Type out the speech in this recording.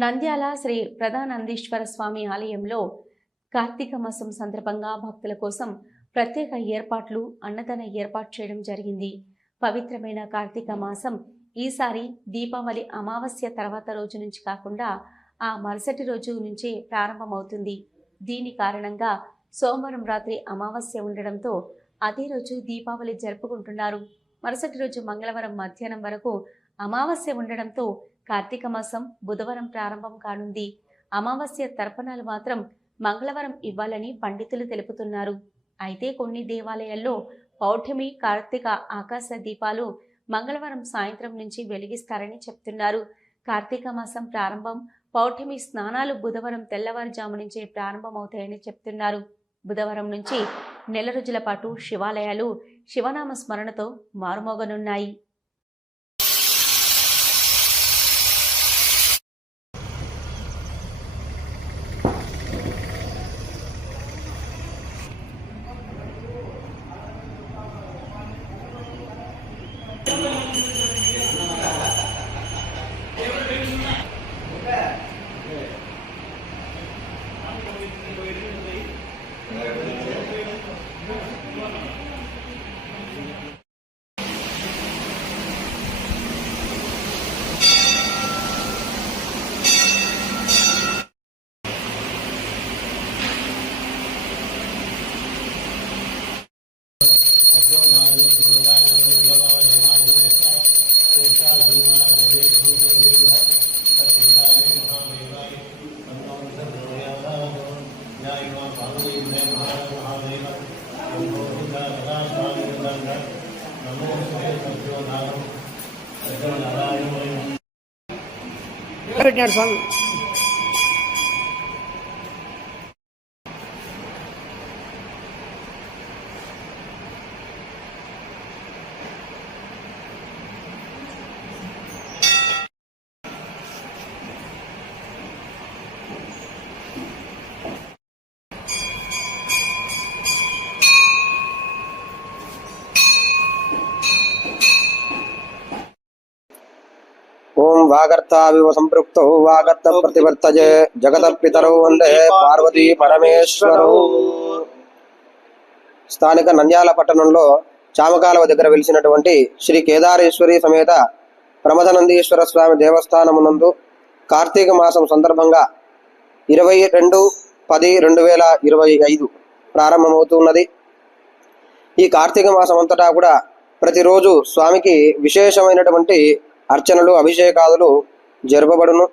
నంద్యాల శ్రీ ప్రధానందీశ్వర స్వామి ఆలయంలో కార్తీక మాసం సందర్భంగా భక్తుల కోసం ప్రత్యేక ఏర్పాట్లు అన్నదాన ఏర్పాటు చేయడం జరిగింది. పవిత్రమైన కార్తీక మాసం ఈసారి దీపావళి అమావాస్య తర్వాత రోజు నుంచి కాకుండా ఆ మరుసటి రోజు నుంచే ప్రారంభమవుతుంది. దీని కారణంగా సోమవారం రాత్రి అమావాస్య ఉండడంతో అదే రోజు దీపావళి జరుపుకుంటున్నారు. మరుసటి రోజు మంగళవారం మధ్యాహ్నం వరకు అమావాస్య ఉండడంతో కార్తీక మాసం బుధవారం ప్రారంభం కానుంది. అమావాస్య తర్పణాలు మాత్రం మంగళవారం ఇవ్వాలని పండితులు తెలుపుతున్నారు. అయితే కొన్ని దేవాలయాల్లో పౌర్ణమి కార్తీక ఆకాశ దీపాలు మంగళవారం సాయంత్రం నుంచి వెలిగిస్తారని చెప్తున్నారు. కార్తీక మాసం ప్రారంభం పౌర్ణమి స్నానాలు బుధవారం తెల్లవారుజాము నుంచే ప్రారంభమవుతాయని చెప్తున్నారు. బుధవారం నుంచి నెల రోజుల పాటు శివాలయాలు శివనామ స్మరణతో మారుమోగనున్నాయి. పెట్టినాడు స్వామి ఓం వాగర్తావివ సంపృక్తౌ వాగర్త ప్రతివర్తజే జగత పితరౌ వందే పార్వతీ పరమేశ్వరౌ. స్థానిక నంద్యాల పట్టణంలో చామకాలవ దగ్గర వెలిసినటువంటి శ్రీ కేదారేశ్వరి సమేత ప్రమథనందీశ్వర స్వామి దేవస్థానమునందు కార్తీక మాసం సందర్భంగా ఇరవై రెండు పది రెండు వేల ఇరవై ఐదు ప్రారంభమవుతున్నది. ఈ కార్తీక మాసం అంతటా కూడా ప్రతిరోజు స్వామికి విశేషమైనటువంటి అర్చనలు అభిషేకాదులు జరపబడును.